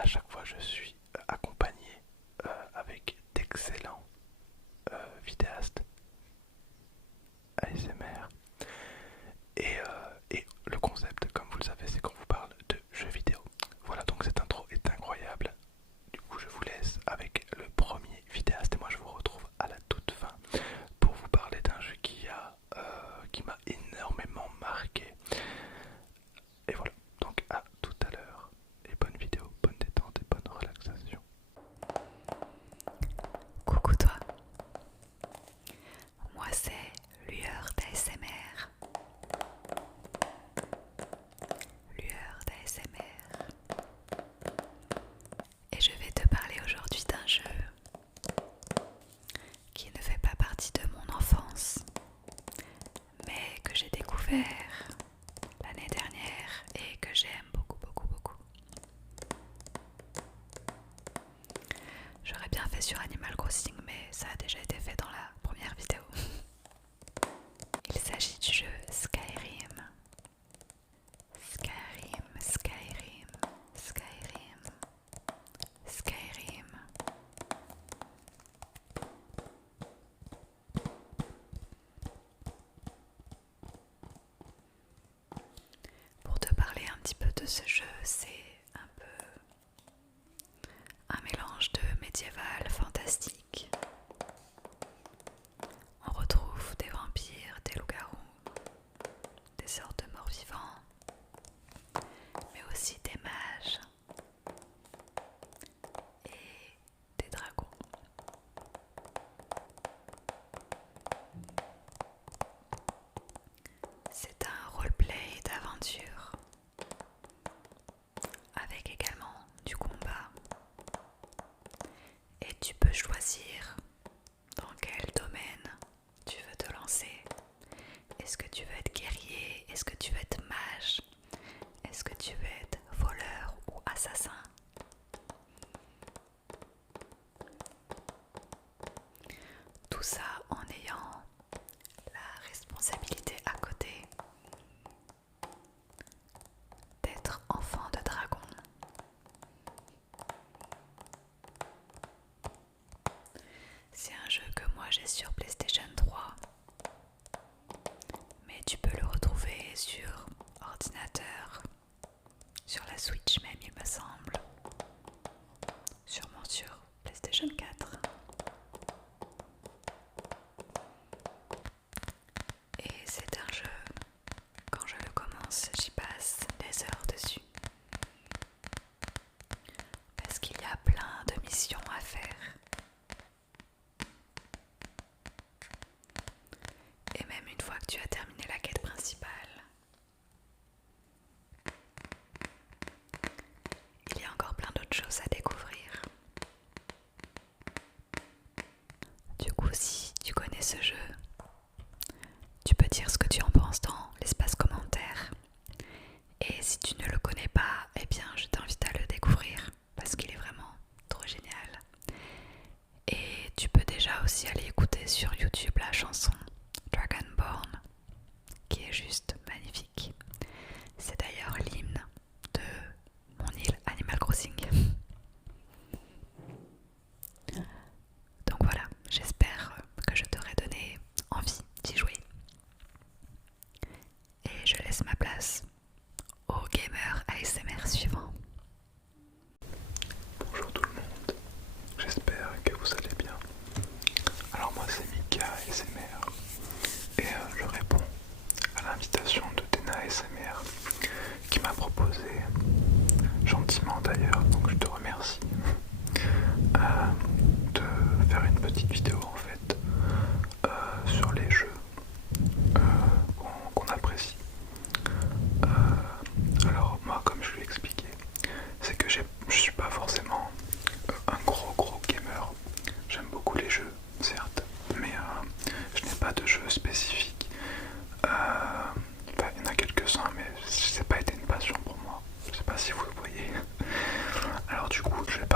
à chaque fois je suis accompagné avec d'excellents vidéastes ASMR. Et le concept, comme vous le savez, c'est qu'on vous parle de jeux vidéo. Voilà, donc cette intro est incroyable. Du coup, je vous laisse avec le premier vidéaste et moi je vous retrouve à la toute fin pour vous parler d'un jeu qui m'a énormément marqué. Et voilà, donc à tout à l'heure. Et bonne vidéo, bonne détente et bonne relaxation. Coucou toi, moi c'est Lueur d'ASMR. Lueur d'ASMR. Et je vais te parler aujourd'hui d'un jeu qui ne fait pas partie de mon enfance, mais que j'ai découvert l'année dernière et que j'aime beaucoup beaucoup beaucoup. J'aurais bien fait sur Animal Crossing, mais ça a déjà été fait dans la première vidéo. Il s'agit du jeu Skyrim. Skyrim, Skyrim, Skyrim, Skyrim. Pour te parler un petit peu de ce jeu, c'est un peu un mélange de médiéval fantastique. On retrouve des vampires, des loups-garous, des sortes de morts-vivants, mais aussi des mages et des dragons. C'est un roleplay d'aventure avec également du combat et tu peux choisir dans quel domaine tu veux te lancer. Est-ce que tu veux être guerrier? Est-ce que tu veux être mage? Est-ce que tu veux être voleur ou assassin? Tout ça en ayant la responsabilité à côté d'être enfant de dragon. C'est un jeu que moi j'ai sur PlayStation 3, mais tu peux le retrouver sur ordinateur, sur la Switch même il me semble, sûrement sur PlayStation 4. Et c'est un jeu, quand je le commence, j'y passe des heures dessus. Parce qu'il y a plein de missions à faire. Et même une fois que tu as terminé la quête principale, il y a encore plein d'autres choses à découvrir. Du coup, si tu connais ce jeu, tu peux dire ce que tu en penses dans l'espace commentaire. Et si tu ne le connais pas, eh bien je t'invite à le découvrir parce qu'il est vraiment trop génial. Et tu peux déjà aussi aller écouter sur YouTube la chanson Dragonborn qui est juste magnifique. C'est d'ailleurs l'hymne de mon île Animal Crossing. Donc voilà, j'espère que je t'aurai donné envie d'y jouer. Et je laisse ma place au gamer ASMR suivant. Bonjour tout le monde, j'espère que vous allez bien. Alors moi c'est Mika ASMR et je réponds à l'invitation de Dena ASMR qui m'a proposé, gentiment d'ailleurs, donc je te remercie, de faire une petite vidéo en fait sur les jeux qu'on apprécie. Alors moi comme je l'ai expliqué, c'est que je suis pas forcément un gros gamer. J'aime beaucoup les jeux, certes, mais je n'ai pas de jeu spécifique. Il y en a quelques-uns, mais c'est pas été une passion pour moi. Je sais pas si vous le voyez. Alors du coup, je vais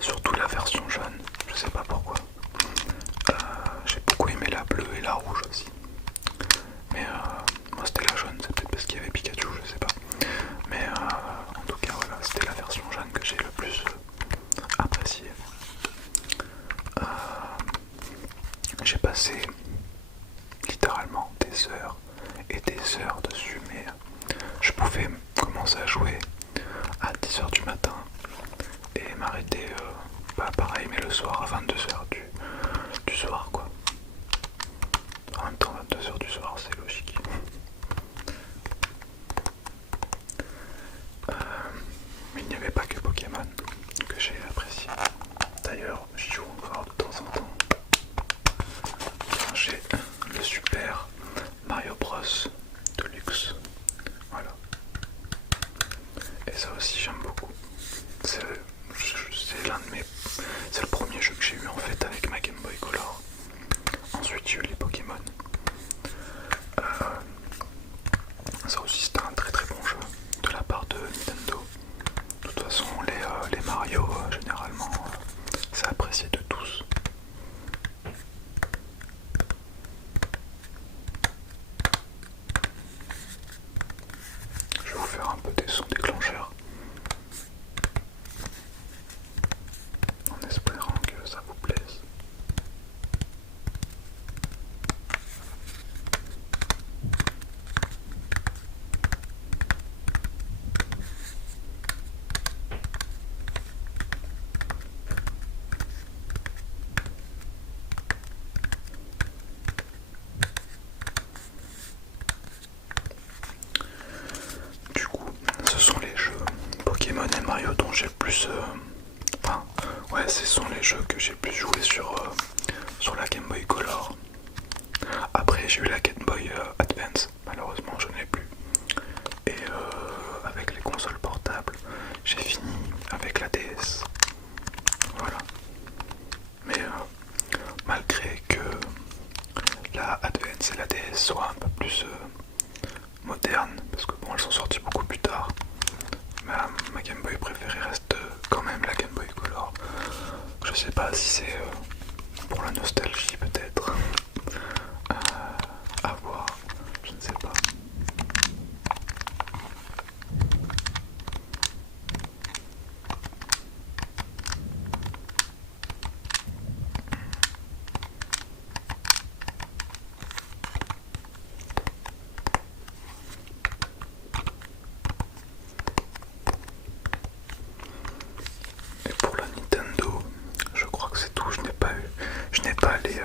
surtout la version jaune, je sais pas pourquoi. J'ai beaucoup aimé la bleue et la rouge aussi. Mais moi c'était la jaune, c'est peut-être parce qu'il y avait Pikachu, je sais pas. Mais en tout cas voilà, c'était la version jaune que j'ai le plus appréciée. J'ai passé littéralement des heures et des heures dessus, mais je pouvais commencer à jouer à 10h du matin et m'arrêter pareil mais le soir à 22h du soir quoi. En même temps 22h du soir c'est logique. Mais il n'y avait pas que Pokémon que j'ai apprécié. D'ailleurs j'y joue encore de temps en temps. J'ai le Super Mario Bros Deluxe. Voilà. Et ça aussi j'aime beaucoup. C'est l'un de mes. C'est le premier jeu que j'ai eu en fait avec ma Game Boy Color. Ensuite j'ai eu les Pokémon. Ça aussi c'était un très très bon jeu de la part de Nintendo. De toute façon les Mario généralement c'est apprécié de tous. Je vais vous faire un peu des sons déclencheurs en espérant que ça vous plaise. Du coup, ce sont les jeux Pokémon et Mario dont j'ai le plus... Enfin, ouais, ce sont les jeux que j'ai le plus joué sur la Game Boy Color. Après, j'ai eu la Game Boy Advance, malheureusement je n'ai plus. Et avec les consoles portables, j'ai fini avec la DS. Voilà. Mais malgré que la Advance et la DS soient un peu plus modernes, parce que bon, elles sont sorties beaucoup plus tard, ma Game Boy préférée reste quand même la Game Boy Color. Je sais pas si c'est pour la nostalgie peut-être. À voir, je ne sais pas. Et pour la Nintendo, je crois que c'est tout. Je n'ai pas les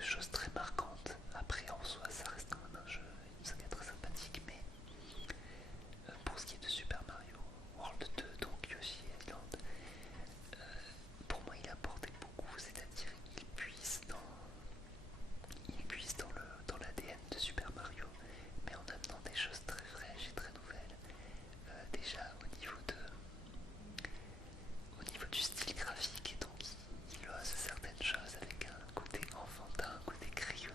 de choses très marquantes. Après, en soi, ça reste quand même un jeu, une saga très sympathique, mais pour ce qui est de Super Mario World 2, donc Yoshi Island, pour moi, il a apporté beaucoup, c'est-à-dire il puise dans l'ADN de Super Mario, mais en amenant des choses très fraîches et très nouvelles. Déjà au niveau du style graphique, et donc il ose certaines choses avec un côté enfantin, un côté crayon,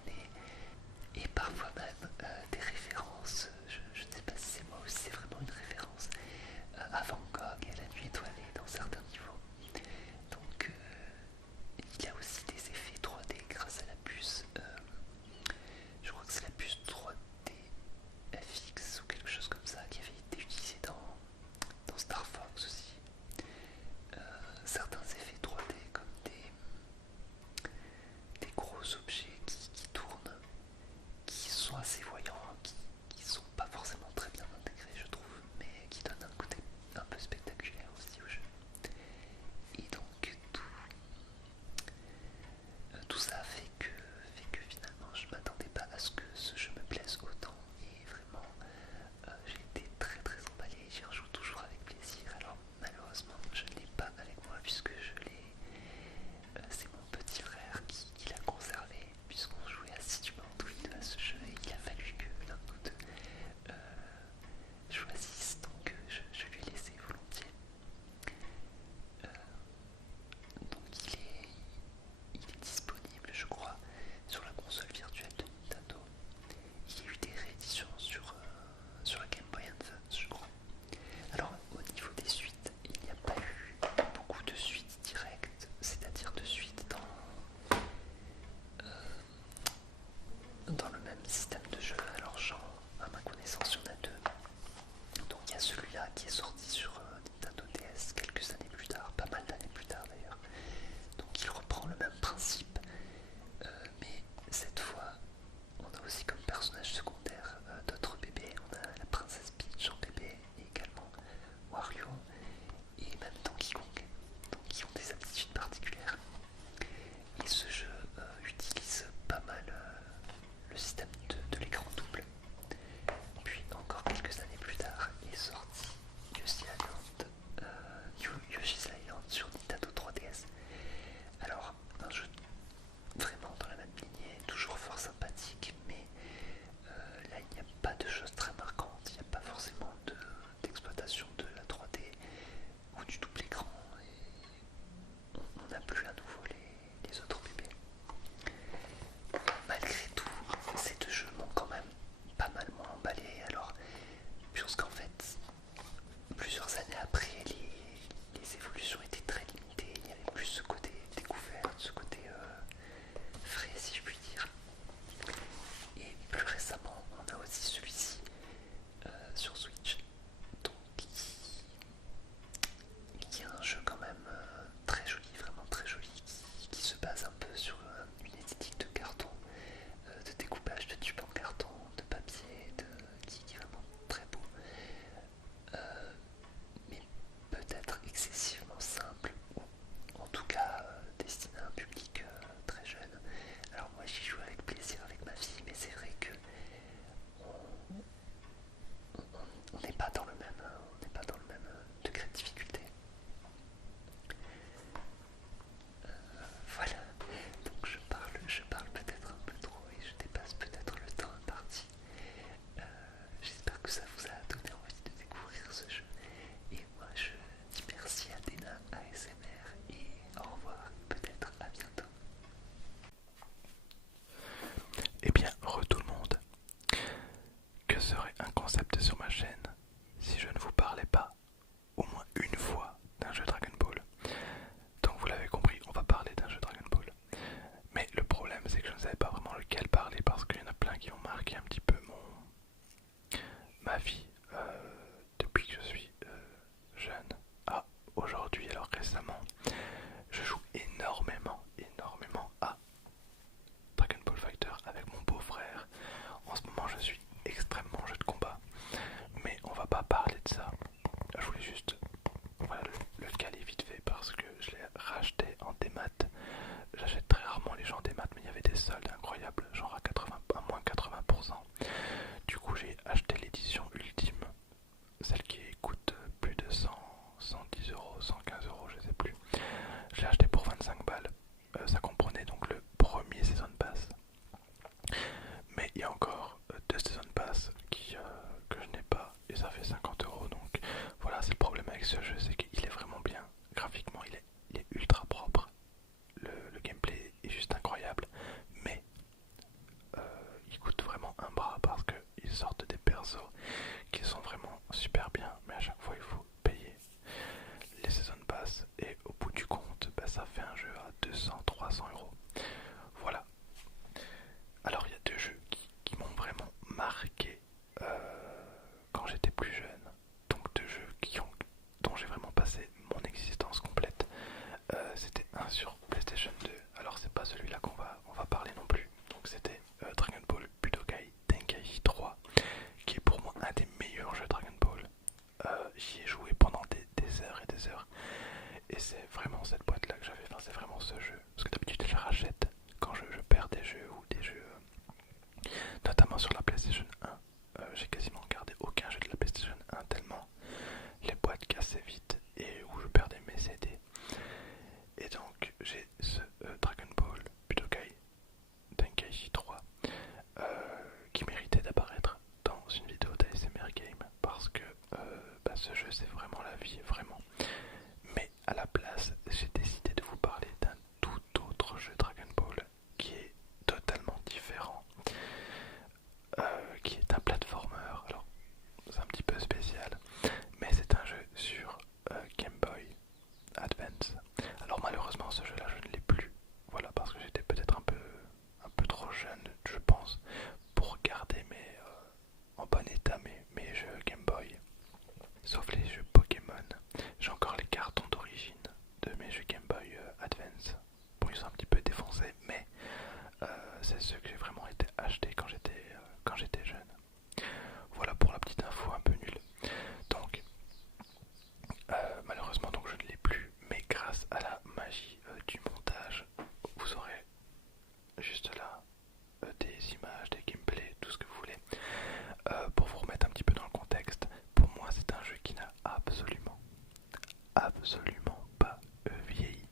absolument pas vieilli.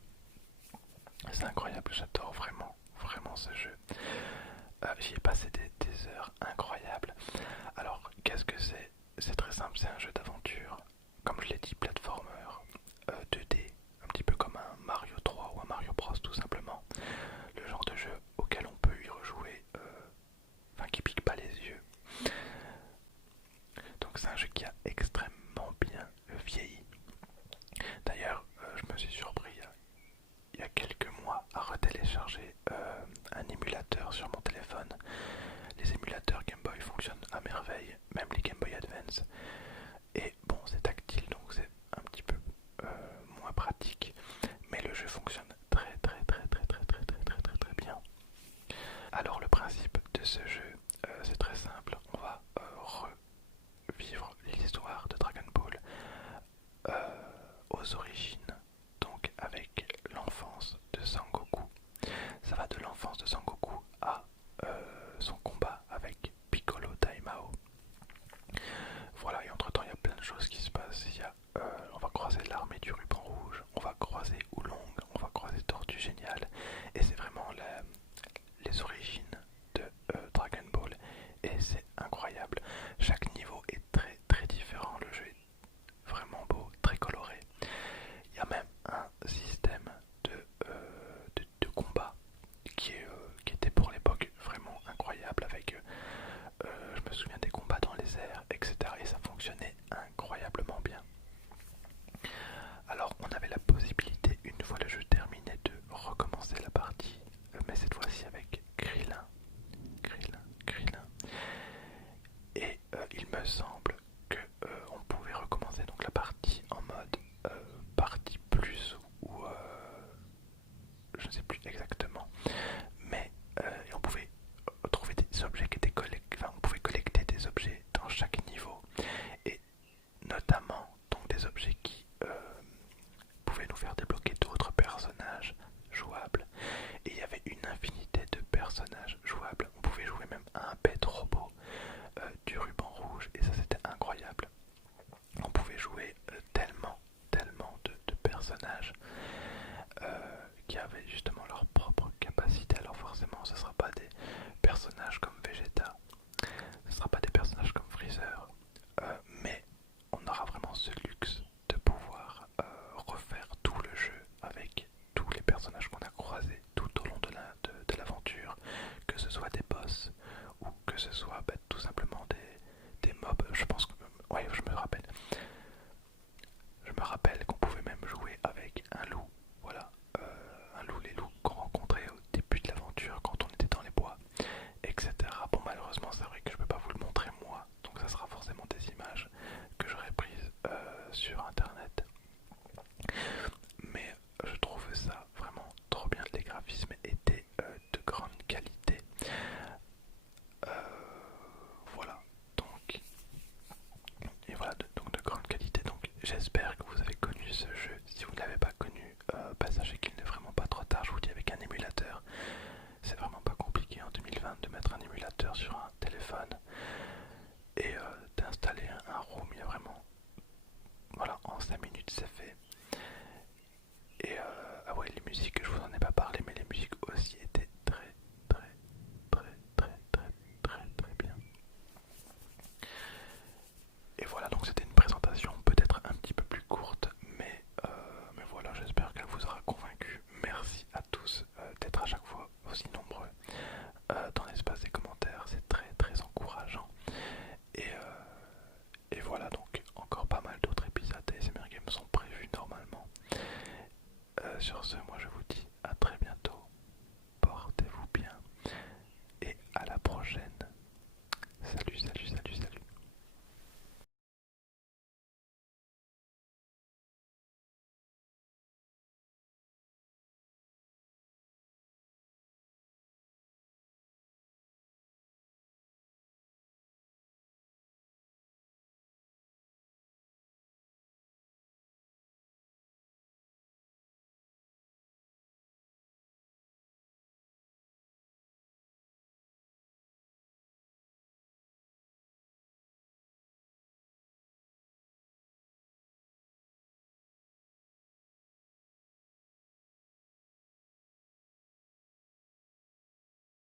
C'est incroyable, j'adore vraiment, vraiment ce jeu. J'y ai passé des heures incroyables. Alors, qu'est-ce que c'est? C'est très simple, c'est un jeu d'aventure, comme je l'ai dit, platformer, 2D, un petit peu comme un Mario 3 ou un Mario Bros tout simplement. Le genre de jeu auquel on peut y rejouer, enfin qui pique pas les yeux. Donc c'est un jeu qui a extrêmement bien vieilli. D'ailleurs, je me suis surpris il y a quelques mois à retélécharger un émulateur sur mon téléphone. Les émulateurs Game Boy fonctionnent à merveille, même les Game Boy Advance. Et bon, c'est tactile, donc c'est un petit peu moins pratique, mais le jeu fonctionne très bien. Alors le principe de ce jeu, c'est très simple. On va revivre l'histoire de Dragon Ball aux origines, donc avec l'enfance de Sangoku. Ça va de l'enfance de Sangoku à son combat avec Piccolo Daimao. Voilà, et entre temps il y a plein de choses qui se passent. On va croiser l'armée du ruban rouge, on va croiser Oolong, on va croiser Tortue Géniale, et c'est vraiment les origines de Dragon Ball, et c'est incroyable. Chaque niveau est très différent, le jeu est vraiment beau, très coloré. Il y a même un système de combat qui était pour l'époque vraiment incroyable, avec je me souviens des combats dans les airs, etc. Et ça fonctionnait incroyablement bien. Alors on avait la possibilité, une fois le jeu terminé, de recommencer la partie, mais cette fois-ci avec Krillin. Et il me semble que on pouvait recommencer donc la partie en mode partie plus ou je ne sais plus exactement, mais et on pouvait trouver des objets qui étaient collectés, enfin on pouvait collecter des objets dans chaque niveau, et notamment donc des objets qui pouvaient nous faire débloquer d'autres personnages jouables. Et il y avait une infinité de personnages jouables. On pouvait jouer même à un pet robot du ruban rouge, et ça c'était incroyable. On pouvait jouer tellement de personnages qui avaient justement leur propre capacité. Alors forcément ce ne sera pas des personnages comme Vegeta, ce ne sera pas des personnages comme Freezer,